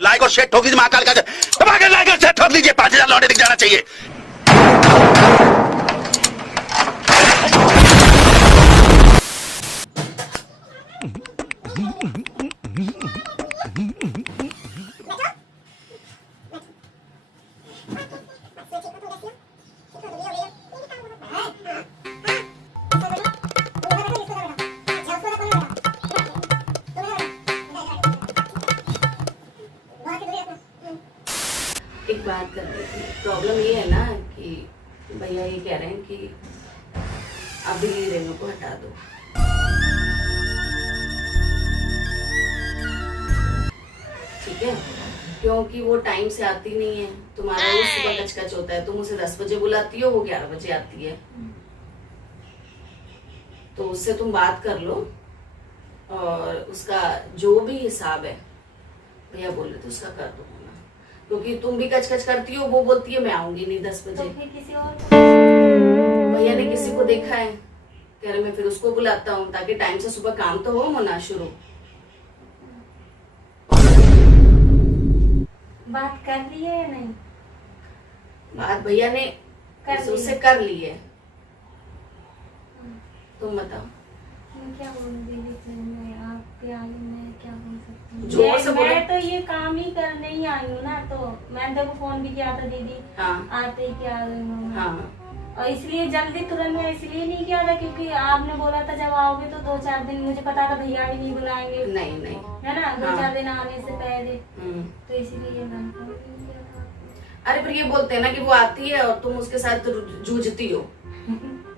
Like और share ठोक दीजिए, महाकाल का दबा के लाइक और शेयर ठोक दीजिए, 5000 लौटे दिख जाना चाहिए। एक बात कर रही थी, प्रॉब्लम ये है ना कि भैया ये कह रहे हैं कि अभी रेनू को हटा दो। ठीक है, क्योंकि वो टाइम से आती नहीं है। तुम्हारा वो सुबह कचकच होता है, तुम उसे 10 बजे बुलाती हो, वो 11 बजे आती है। तो उससे तुम बात कर लो और उसका जो भी हिसाब है, भैया बोल रहे थे उसका कर दो ना, क्योंकि तुम भी कचकच करती हो, वो बोलती है मैं आऊंगी नहीं 10 बजे। तो फिर किसी और भैया ने किसी को देखा है, कह रहे मैं फिर उसको बुलाता हूँ ताकि टाइम से सुबह काम तो हो मुना शुरू। बात कर ली है या नहीं? बात भैया ने उससे कर ली है। तुम बताओ। मैं क्या बोलूं दीदी, फिर मैं आपके आगे मैं क्या बोल सकती हूँ? जोर से बोलो। मैं तो ये काम ही करने ही आई हूँ ना, तो मैंने देखो फोन भी किया था दीदी। हाँ आते ही क्या हाँ और इसलिए जल्दी तुरंत में इसलिए नहीं किया था क्योंकि आपने बोला था जब आओगे तो 2-4 दिन, मुझे पता था भैया भी नहीं बुलाएंगे, नहीं नहीं है ना, 2-4 हाँ। दिन आने से पहले, हम्म। तो इसीलिए मैंने फोन नहीं किया था आपको। अरे पर ये बोलते हैं ना कि वो आती है और तुम उसके साथ जूझती हो।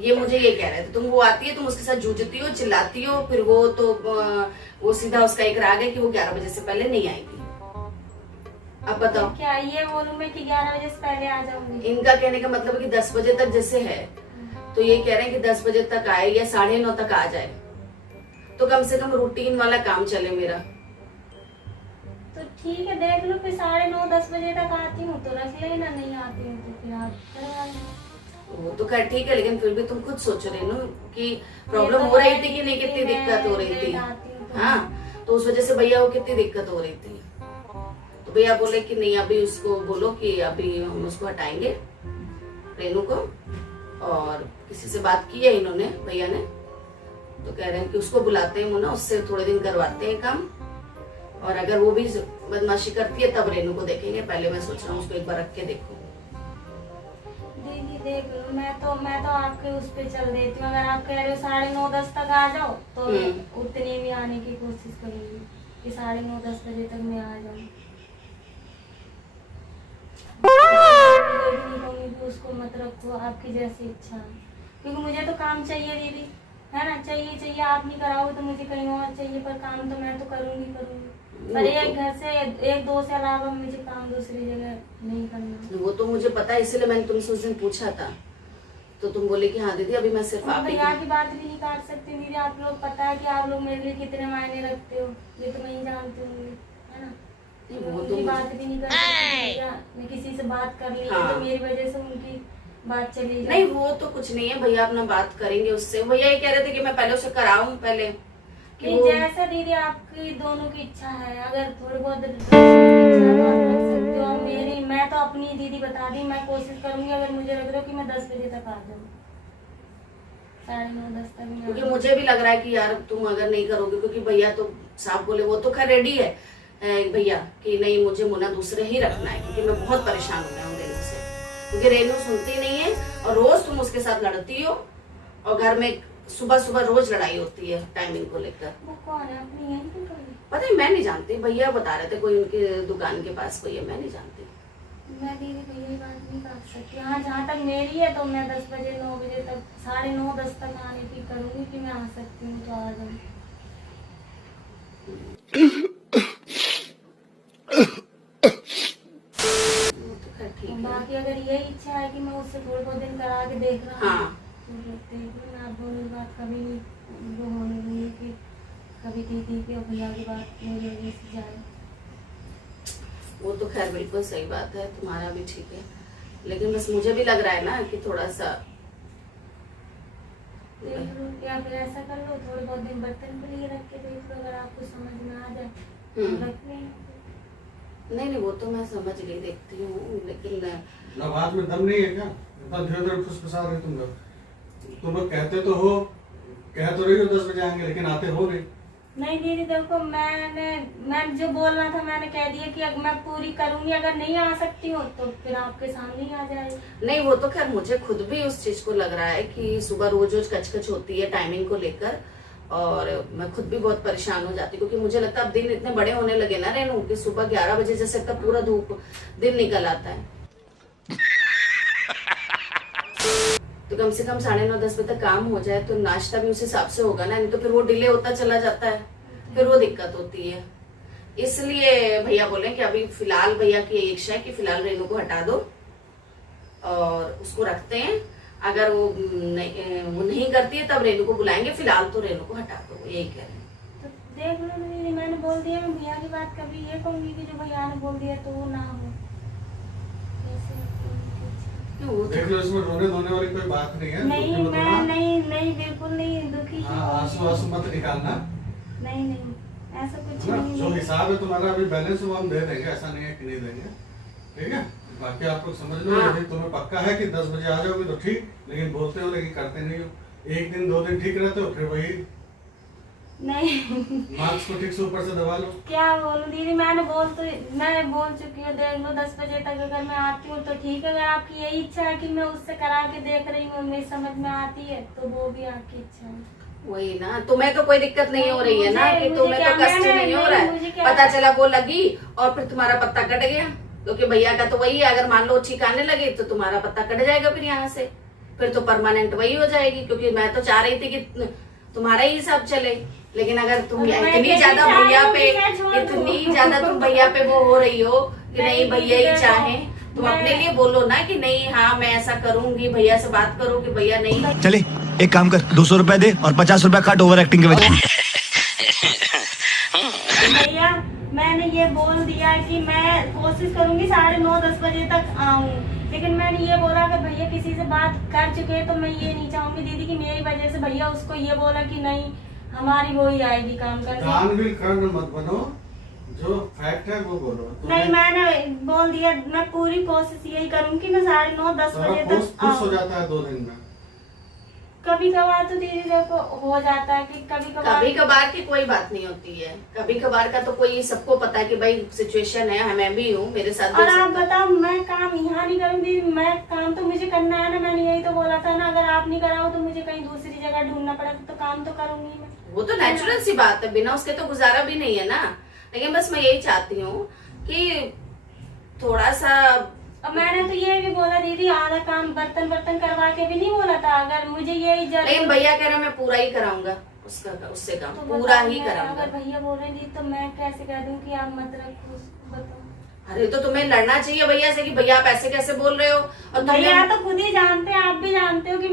ये मुझे ये कह रहे थे, तुम वो आती है, तुम उसके साथ जूझती हो, चिल्लाती हो, फिर वो तो वो सीधा उसका एक राग है कि वो 11 बजे से पहले नहीं आएगी। अब बताओ क्या ये बोलूं मैं कि 11 बजे से पहले आ जाऊंगी? इनका कहने का मतलब है कि 10 बजे तक जैसे है, तो ये कह रहे हैं कि 10 बजे तक आए या 9:30 तक आ जाए, तो कम से कम रूटीन वाला काम चले मेरा। तो ठीक है, देख लो फिर 9:30-10 बजे तक आती हूँ तो रख लेना, नहीं आती हूँ तो फिर आप करवा लेना। वो तो खैर ठीक है, लेकिन फिर भी तुम खुद सोच रहे हो कि प्रॉब्लम हो रही थी कि नहीं, कितनी दिक्कत हो रही थी। हाँ, तो उस वजह से भैया को कितनी दिक्कत हो रही थी। तो भैया बोले कि नहीं, अभी उसको बोलो कि अभी हम उसको हटाएंगे रेनू को, और किसी से बात की है इन्होंने भैया ने, तो कह रहे हैं कि उसको बुलाते हैं मुन्ना, उससे थोड़े दिन करवाते हैं काम, और अगर वो भी बदमाशी करती है तब रेनू को देखेंगे। पहले मैं सोच रहा हूँ उसको एक बार रख के देखूं। दीदी देख लो, मैं तो आपके उस पे चल देती हूँ। अगर आप कह रहे हो 9:30-10 तक आ जाओ तो उतने में आने की कोशिश करूंगी कि 9:30-10 बजे तक मैं आ जाऊँ। ये भी नहीं कहूंगी कि उसको मत रखो, आपकी जैसी इच्छा है, क्योंकि मुझे तो काम चाहिए दीदी, है ना, चाहिए। आप नहीं कराओगे तो मुझे कहीं और चाहिए, पर काम तो मैं तो करूंगी। पर एक घर से 1-2 से अलावा मुझे काम दूसरी जगह नहीं करना। वो तो मुझे पता है, इसीलिए मैंने तुमसे उस दिन पूछा था, तो तुम बोले कि हाँ दीदी अभी मैं सिर्फ आप ही भैया की बात भी नहीं काट सकती दीदी। आप लोग पता है कि आप लोग मेरे लिए कितने मायने रखते हो, ये तो मैं ही जानती हूँ, है ना। वो उनकी बात भी नहीं कर सकती भैया। मैं किसी से बात कर ली है तो मेरी वजह से उनकी बात चली जाए। नहीं, वो तो कुछ नहीं है, भैया अपना बात करेंगे उससे। भैया ये कह रहे थे कि मैं पहले उसे कराऊं पहले कि वो... जैसा दीदी आपकी दोनों की इच्छा है, अगर थोड़ी बहुत इच्छा है तो आप रख सकते हो। और मैं तो अपनी दीदी बता दी, मैं कोशिश करूंगी, अगर मुझे लग रहा है कि मैं 10 बजे तक आ जाऊँ, 9:30-10 तक। क्योंकि मुझे भी लग रहा है कि यार तुम अगर नहीं करोगे, क्योंकि भैया तो साफ बोले, वो तो खैर रेडी है भैया कि नहीं मुझे मुन्ना दूसरे ही रखना है, क्योंकि मैं बहुत परेशान हो गया हूँ रेनू से, क्योंकि रेनू सुनती नहीं है और रोज तुम उसके साथ लड़ती हो, और घर में सुबह सुबह रोज लड़ाई होती है टाइमिंग को लेकर। वो कौन है? अपनी यहीं पे कोई? पता है, मैं नहीं जानती, भैया बता रहे थे कोई उनके दुकान के पास कोई है, मैं नहीं जानती। मैं दीदी भैया की बात नहीं कर सकती। हाँ, जहाँ तक मेरी है तो मैं 10 बजे 9 बजे तक 9:30-10 तक आने की करूँगी कि मैं आ सकती हूँ तो आ जाऊँ। बाकी अगर यही इच्छा है कि मैं उससे थोड़े बहुत दिन करा के देख रहा हूँ, हाँ। तो देखते हैं। मैं आप दोनों की बात कभी नहीं वो होने दूंगी कि कभी दीदी की और भैया की बात मेरी वजह से जाए। वो तो खैर बिल्कुल सही बात है, तुम्हारा भी ठीक है, लेकिन बस मुझे भी लग रहा है ना कि थोड़ा सा देख लो, या फिर ऐसा कर लो, थोड़े बहुत दिन बर्तन के लिए रख के देख लो, अगर आपको समझ में आ जाए तो रख लें। नहीं वो तो मैं समझ गई, देखती हूँ, लेकिन आवाज में दम नहीं है क्या? इतना धीरे धीरे फुसफुसा रहे तुम लोग कहते तो हो, कह तो रही हो 10 बजे आएंगे, लेकिन आते हो नहीं। नहीं दीदी देखो, मैं जो बोलना था मैंने कह दिया कि अगर मैं पूरी करूंगी, अगर नहीं आ सकती हूँ तो फिर आपके सामने ही आ जाएगी। नहीं वो तो खैर मुझे खुद भी उस चीज को लग रहा है कि सुबह रोज रोज कचकच होती है टाइमिंग को लेकर, और मैं खुद भी बहुत परेशान हो जाती हूँ, क्योंकि मुझे लगता है अब दिन इतने बड़े होने लगे ना रेनू कि सुबह 11 बजे जैसे तक पूरा धूप दिन निकल आता है, तो कम से कम 9:30-10 बजे तक काम हो जाए तो नाश्ता भी उस हिसाब से होगा ना, नहीं तो फिर वो डिले होता चला जाता है, फिर वो दिक्कत होती है। इसलिए भैया बोले कि अभी फिलहाल भैया की यही इच्छा है कि फिलहाल रेनू को हटा दो और उसको रखते हैं, अगर वो नहीं करती है तब रेनू को बुलाएंगे, फिलहाल तो रेनू को हटा दो, यही कह रहे हैं। तो देख लो दीदी, मैंने बोल दिया, मैं भैया की बात कभी ये कहूंगी कि जो भैया ने बोल दिया तो वो ना हो। देख लो, इसमें रोने धोने वाली कोई बात नहीं है। नहीं मैं नहीं बिल्कुल नहीं दुखी। आंसू मत निकालना। नहीं ऐसा कुछ नहीं। जो हिसाब है तुम्हारा अभी बैलेंस वो हम दे देंगे, ऐसा नहीं है कि नहीं देंगे, ठीक है? बाकी आप लोग समझ लो, यदि तुम्हें पक्का है कि 10 बजे आ जाओगे तो ठीक, लेकिन बोलते हो लेकिन करते नहीं हो। एक दिन 2 दिन ठीक रहते हो, फिर वही नहीं मार्क्स को ठीक से ऊपर से दबा लो। क्या बोलूं दीदी, मैं बोल चुकी हूँ, देख लो 10 बजे तक अगर मैं आती हूँ तो ठीक है, अगर आपकी यही इच्छा है कि मैं उससे करा के देख रही हूँ, मेरी समझ में आती है तो वो भी आपकी इच्छा है। वही ना, तुम्हें तो कोई दिक्कत नहीं हो रही है ना, कि तुम्हें तो कष्ट नहीं हो रहा है, पता चला वो लगी और फिर तुम्हारा पत्ता कट गया, क्योंकि भैया का तो वही है, अगर मान लो ठीक आने लगे तो तुम्हारा पत्ता कट जाएगा, फिर यहाँ से फिर तो परमानेंट वही हो जाएगी, क्योंकि मैं तो चाह रही थी कि तुम्हारा ही हिसाब चले, लेकिन अगर तुम इतनी ज्यादा तुम भैया पे वो हो रही हो कि नहीं भैया ही चाहे, तुम अपने लिए बोलो ना कि नहीं हाँ मैं ऐसा करूंगी, भैया से बात करो कि भैया नहीं। चले एक काम कर, 200 रुपए दे और 50 रुपए काट ओवर एक्टिंग के वजह। भैया मैंने ये बोल दिया कि मैं कोशिश करूंगी 9:30-10 बजे तक आऊं, लेकिन मैंने ये बोला कि भैया किसी से बात कर चुके हैं, तो मैं ये नहीं चाहूंगी दीदी कि मेरी वजह से भैया उसको ये बोला कि नहीं हमारी वो ही आएगी काम करने। मत बनो, जो फैक्ट है वो बोलो। नहीं मैंने बोल दिया, मैं पूरी कोशिश यही करूंगी कि मैं 9:30-10 बजे तक खुश हो जाता है 2 दिन में। कभी कभार तो दीदी देखो हो जाता है कि कभी कभार की कोई बात नहीं होती है, कभी कभार का तो कोई सबको पता है कि भाई सिचुएशन है, मैं भी हूँ, मेरे साथ भी। और आप बताओ मैं काम यहाँ नहीं करूँगी, मैं काम तो मुझे करना है ना, मैंने यही तो बोला था ना, अगर आप नहीं कराओ तो मुझे कहीं दूसरी जगह ढूंढना पड़ेगा, तो काम तो करूंगी मैं। वो तो नेचुरल सी बात है, बिना उसके तो गुजारा भी नहीं है ना, लेकिन बस मैं यही चाहती हूँ कि थोड़ा सा। अब मैंने तो ये भी बोला दीदी, आधा काम बर्तन करवा के भी नहीं बोला था, अगर मुझे यही लेकिन भैया कह रहे मैं पूरा ही कराऊंगा उससे काम, तो पूरा ही कराऊंगा। अगर भैया बोल रहे दी तो मैं कैसे कह दूं कि आप मत रखो उसको, बताओ। अरे तो तुम्हें लड़ना चाहिए भैया से कि भैया आप ऐसे कैसे बोल रहे हो, और भैया तो खुद ही जानते हैं, आप भी जानते हो कि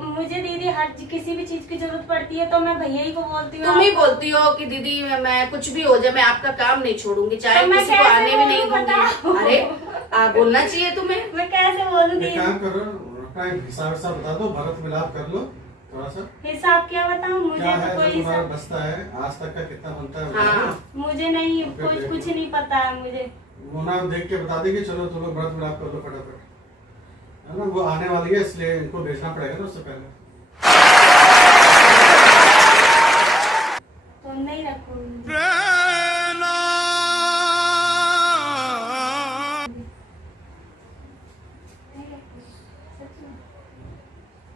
मुझे दीदी हर किसी भी चीज की जरूरत पड़ती है तो मैं भैया ही को बोलती हूँ। तुम ही बोलती हो कि दीदी मैं कुछ भी हो जाए मैं आपका काम नहीं छोड़ूंगी, चाहे तो किसी को आने भी नहीं दूंगी। अरे बोलना चाहिए तुम्हें, मैं कैसे बोलूँ दीदी? काम करो, अपना हिसाब बता दो, भरत मिलाप कर लो थोड़ा सा। हिसाब क्या बताऊँ मुझे क्या तो कोई हिसाब बचता है आज तक का कितना बनता है? हाँ। मुझे नहीं कुछ नहीं पता है, मुझे मोना देख के बता देगी, चलो तुम लोग व्रत मिलाप कर लो फटाफट, है ना? वो आने वाली है इसलिए इनको भेजना पड़ेगा ना उससे पहले। तो नहीं रखूंगी।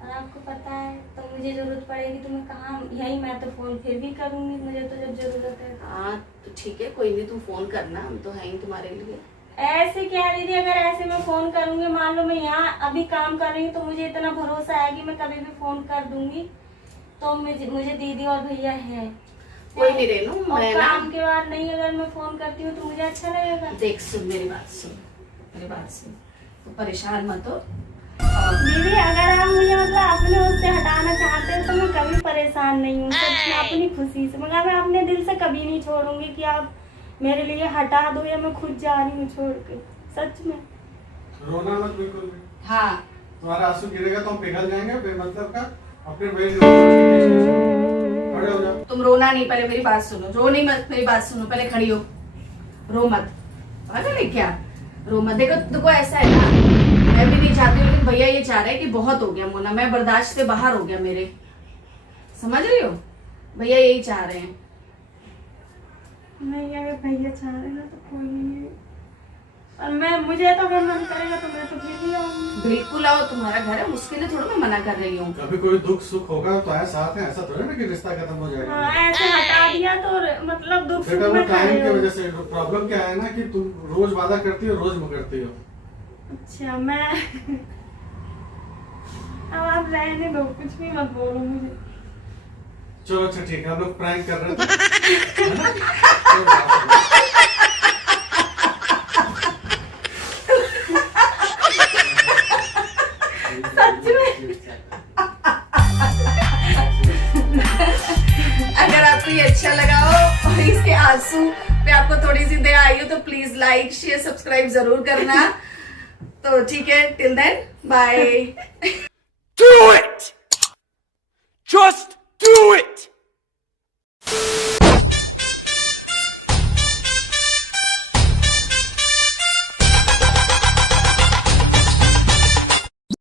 और आपको पता है तो मुझे जरूरत पड़ेगी तो मैं कहाँ, यही मैं तो फोन फिर भी करूंगी मुझे तो जब जरूरत है। हाँ तो ठीक है, कोई नहीं, तुम फोन करना, हम तो हैं ही तुम्हारे लिए। ऐसे क्या दीदी, अगर ऐसे मैं फोन करूंगी, मान लो मैं यहाँ अभी काम कर रही हूँ तो मुझे इतना भरोसा है कि मैं कभी भी फोन कर दूंगी, तो मुझे दीदी और भैया है। कोई नहीं रेनू, मैं ना काम के बाद नहीं अगर मैं फोन करती हूँ तो मुझे अच्छा लगेगा। देख सुन मेरी बात सुन, तो परेशान मत हो दीदी, अगर आप मुझे मतलब अपने उससे हटाना चाहते हो तो मैं कभी परेशान नहीं हूँ, सच में अपनी खुशी से, मगर मैं अपने दिल से कभी नहीं छोड़ूंगी कि आप मेरे लिए हटा दो या मैं खुद जा रही हूँ छोड़ के, सच में। रोना मत बिल्कुल भी। हाँ तुम्हारा आंसू गिरेगा तो हम पिघल जाएंगे बेमतलब का, अपने खड़े हो जाओ। तुम रोना नहीं, पहले मेरी बात सुनो, रो नहीं मत, मेरी बात सुनो, पहले खड़ी हो, रो मत। पागल है क्या? रो मत। देखो ऐसा है ना, मैं भी नहीं चाहती हूँ, लेकिन भैया ये चाह रहे हैं कि बहुत हो गया मोना, मैं बर्दाश्त से बाहर हो गया मेरे, समझ रही हो? भैया यही चाह रहे हैं। नहीं, अगर भैया चाह रहे हैं ना तो कोई नहीं है, और मुझे तो अगर मन करेगा तो मैं तो फिर भी आऊंगी। बिल्कुल आओ, तुम्हारा घर है, उसके लिए थोड़ा मैं मना कर रही हूँ। कभी कोई दुख सुख होगा तो आए साथ हैं, ऐसा थोड़ा ना कि रिश्ता खत्म हो जाएगा। हाँ, ऐसे हटा दिया तो मतलब दुख सुख बेटा वो में टाइम खड़े की हो। वजह से प्रॉब्लम क्या है ना कि तुम रोज वादा करती हो, रोज मुकरती हो। अच्छा, मैं अब आप रहने दो, कुछ भी मत बोलो मुझे। चलो अच्छा ठीक है, हम लोग प्रैंक कर रहे थे है ना? कोई बात नहीं। सच में अगर आपको ये अच्छा लगा हो और इसके आंसू पे आपको थोड़ी सी दया आई हो तो प्लीज लाइक शेयर सब्सक्राइब जरूर करना। तो ठीक है, till then bye. Do it! Just